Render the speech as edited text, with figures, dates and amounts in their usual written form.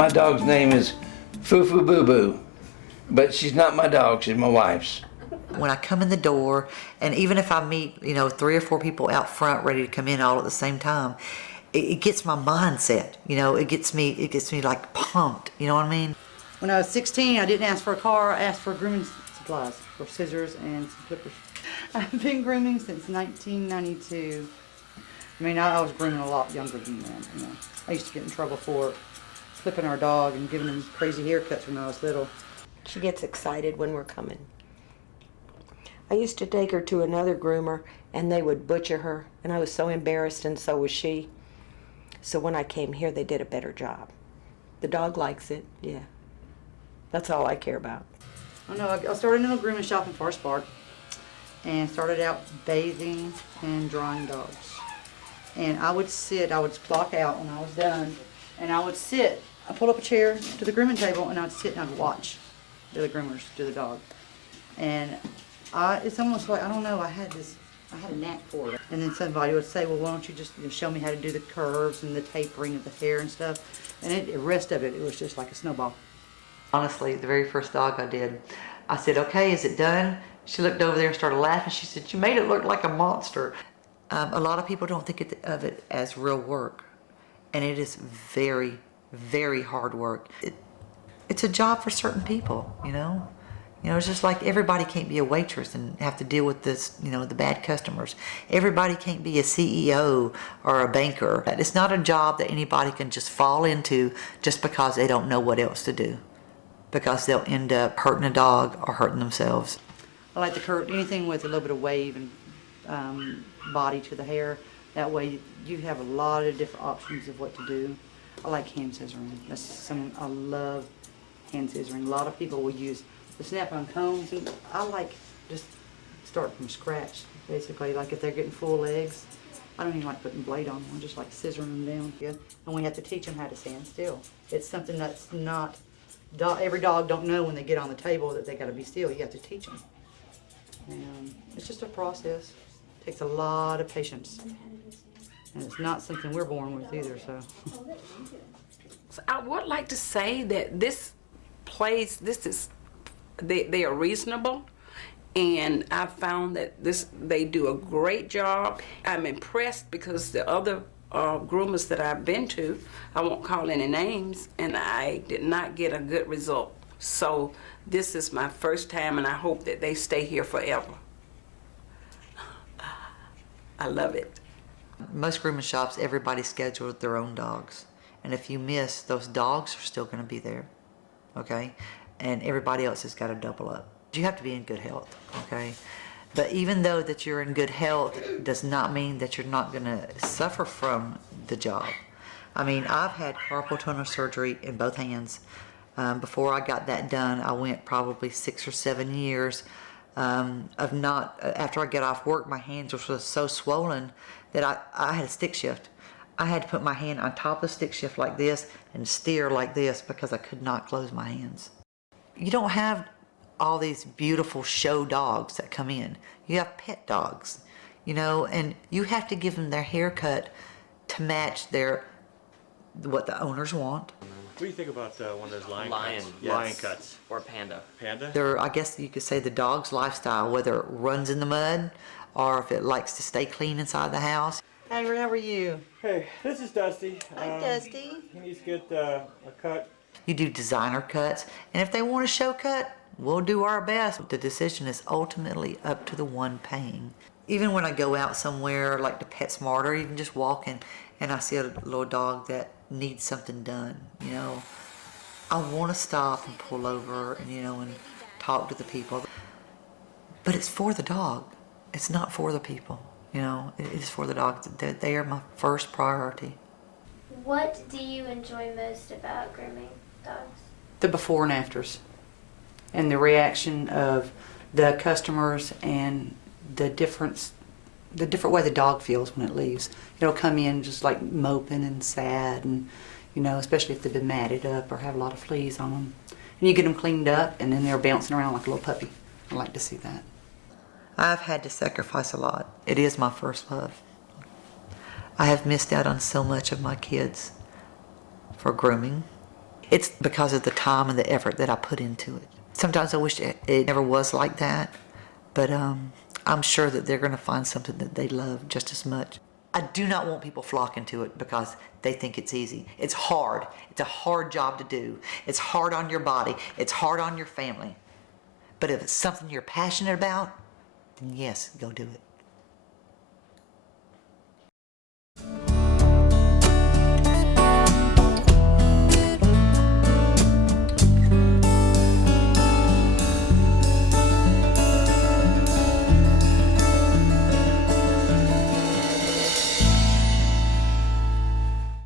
My dog's name is Foo Boo Boo, but she's not my dog, she's my wife's. When I come in the door, and even if I meet, 3 or 4 people out front ready to come in all at the same time, it gets my mindset. It gets me like pumped. You know what I mean? When I was 16, I didn't ask for a car. I asked for grooming supplies, for scissors and some clippers. I've been grooming since 1992. I mean, I was grooming a lot younger than that. I used to get in trouble for flipping our dog and giving him crazy haircuts when I was little. She gets excited when we're coming. I used to take her to another groomer and they would butcher her, and I was so embarrassed, and so was she. So when I came here, they did a better job. The dog likes it, yeah. That's all I care about. I started in a grooming shop in Forest Park and started out bathing and drying dogs. And I would clock out when I was done, and I would sit. I'd pull up a chair to the grooming table, and I'd sit and I'd watch the other groomers do the dog. And it's almost like, I don't know, I had a knack for it. And then somebody would say, well, why don't you just show me how to do the curves and the tapering of the hair and stuff. And the rest of it was just like a snowball. Honestly, the very first dog I did, I said, okay, is it done? She looked over there and started laughing. She said, you made it look like a monster. A lot of people don't think of it as real work. And it is very, very hard work. It's a job for certain people, it's just like everybody can't be a waitress and have to deal with this, the bad customers. Everybody can't be a CEO or a banker. It's not a job that anybody can just fall into just because they don't know what else to do, because they'll end up hurting a dog or hurting themselves. I like the curve, anything with a little bit of wave and body to the hair. That way you have a lot of different options of what to do. I like hand scissoring. I love hand scissoring. A lot of people will use the snap-on combs. I like just start from scratch, basically. Like if they're getting full legs, I don't even like putting blade on them. I just like scissoring them down. Yeah. And we have to teach them how to stand still. It's something that's not, every dog don't know when they get on the table that they got to be still. You have to teach them. And it's just a process. It takes a lot of patience. And it's not something we're born with either, so. I would like to say that this place, they are reasonable, and I found that they do a great job. I'm impressed because the other groomers that I've been to, I won't call any names, and I did not get a good result. So this is my first time, and I hope that they stay here forever. I love it. Most grooming shops, everybody schedules their own dogs. And if you miss, those dogs are still going to be there, okay? And everybody else has got to double up. You have to be in good health, okay? But even though that you're in good health does not mean that you're not going to suffer from the job. I mean, I've had carpal tunnel surgery in both hands. Before I got that done, I went probably 6 or 7 years of not, after I got off work, my hands were so swollen that I had a stick shift. I had to put my hand on top of the stick shift like this and steer like this because I could not close my hands. You don't have all these beautiful show dogs that come in. You have pet dogs, and you have to give them their haircut to match what the owners want. What do you think about one of those lion cuts? Yes. Lion cuts. Or panda. Panda? I guess you could say the dog's lifestyle, whether it runs in the mud or if it likes to stay clean inside the house. Hey, how are you? Hey, this is Dusty. Hi, Dusty. He needs to get a cut. You do designer cuts, and if they want a show cut, we'll do our best. The decision is ultimately up to the one paying. Even when I go out somewhere like to PetSmart or even just walking and I see a little dog that needs something done, I want to stop and pull over and, and talk to the people. But it's for the dog. It's not for the people. It is for the dog. They are my first priority. What do you enjoy most about grooming dogs? The before and afters, and the reaction of the customers and the different way the dog feels when it leaves. It'll come in just like moping and sad, and especially if they've been matted up or have a lot of fleas on them. And you get them cleaned up, and then they're bouncing around like a little puppy. I like to see that. I've had to sacrifice a lot. It is my first love. I have missed out on so much of my kids for grooming. It's because of the time and the effort that I put into it. Sometimes I wish it never was like that, but I'm sure that they're going to find something that they love just as much. I do not want people flocking to it because they think it's easy. It's hard. It's a hard job to do. It's hard on your body. It's hard on your family. But if it's something you're passionate about, then yes, go do it.